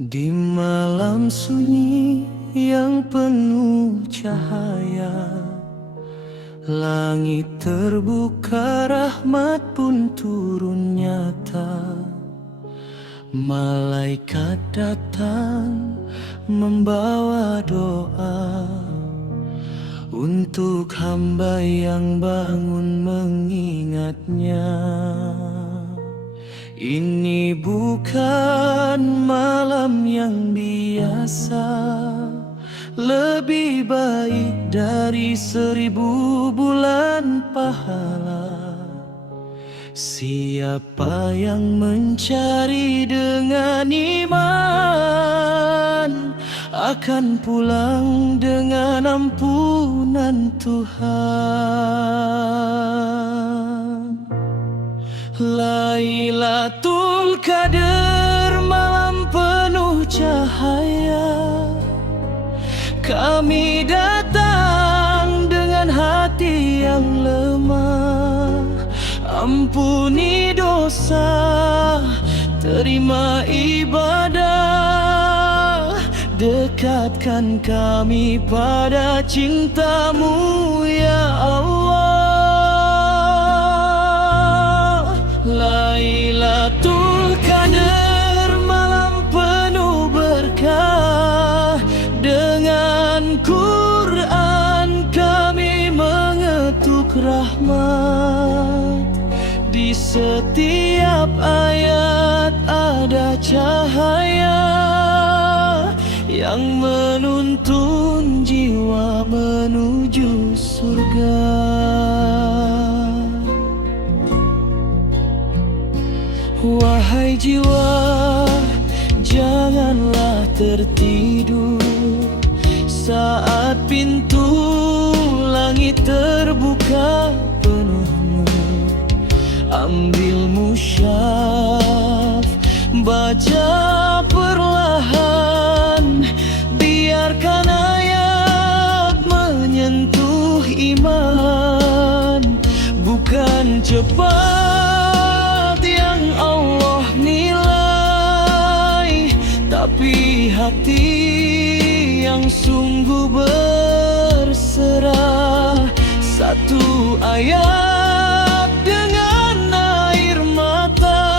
Di malam sunyi yang penuh cahaya, langit terbuka, rahmat pun turun nyata. Malaikat datang membawa doa untuk hamba yang bangun mengingatnya. Ini bukan malam yang biasa, lebih baik dari 1000 bulan pahala. Siapa yang mencari dengan iman akan pulang dengan ampunan Tuhan. Lailatul Qadar, malam penuh cahaya, kami datang dengan hati yang lemah. Ampuni dosa, terima ibadah, dekatkan kami pada cinta-Mu ya Allah. Lailatul Qadar, malam penuh berkah, dengan Quran kami mengetuk rahmat. Di setiap ayat ada cahaya yang menuntun jiwa menuju surga. Wahai jiwa, janganlah tertidur saat pintu langit terbuka penuh nur. Ambil musyaf, baca perlahan, biarkan ayat menyentuh iman. Bukan cepat yang Allah nilai, tapi hati yang sungguh berserah. Satu ayat dengan air mata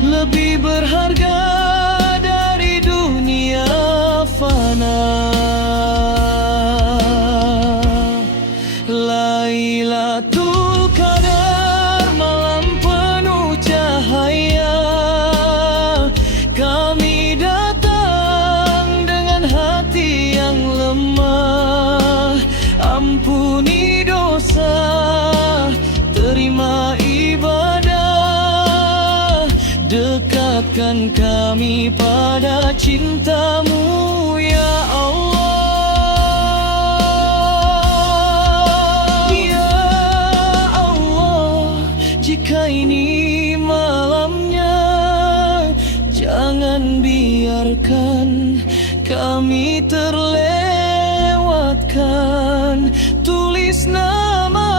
lebih berharga dari dunia fana. Lailatul Qadar, malam penuh cahaya, kami datang dengan hati yang lemah. Ampuni dosa, terima ibadah, dekatkan kami pada cinta-Mu ya Allah. Jika ini malamnya, jangan biarkan kami terlewatkan. Tulis nama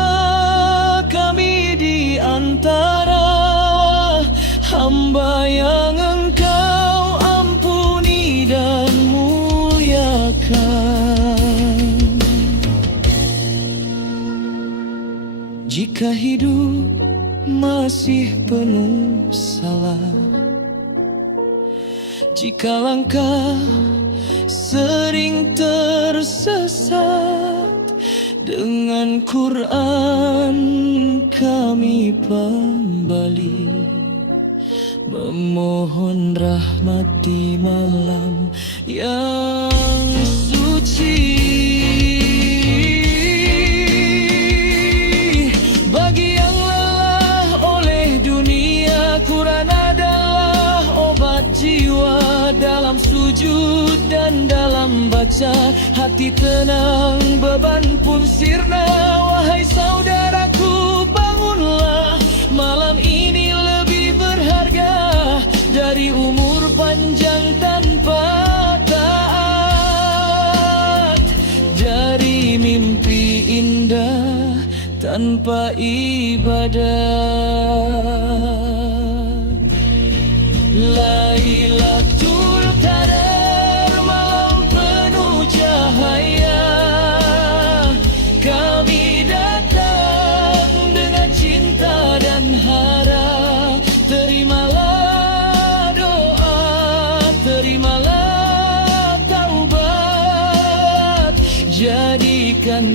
kami di antara hamba yang Engkau ampuni dan muliakan. Jika hidup masih penuh salah, jika langkah sering tersesat, dengan Quran kami kembali memohon rahmat di malam yang suci. Jiwa dalam sujud dan dalam baca, hati tenang, beban pun sirna. Wahai saudaraku, bangunlah, malam ini lebih berharga dari umur panjang tanpa taat, dari mimpi indah tanpa ibadah. Lailatul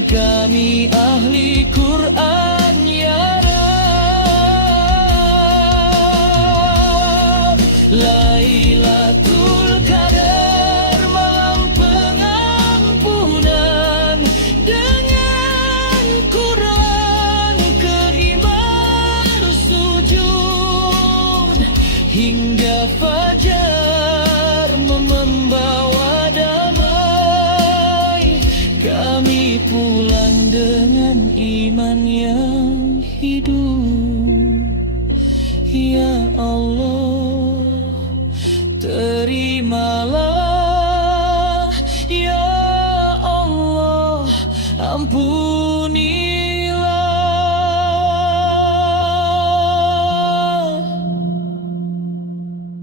kami ahli Quran ya Rab. Lailatul Qadar, malam pengampunan, dengan Quran keiman sujud hingga fajar membawa damai. Kami pulang dengan iman yang hidup. Ya Allah, terimalah. Ya Allah, ampunilah.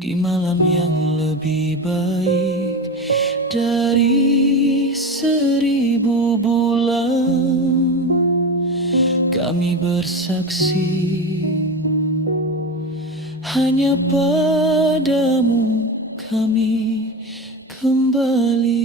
Di malam yang lebih baik dari 1000 bulan, kami bersaksi hanya padamu kami kembali.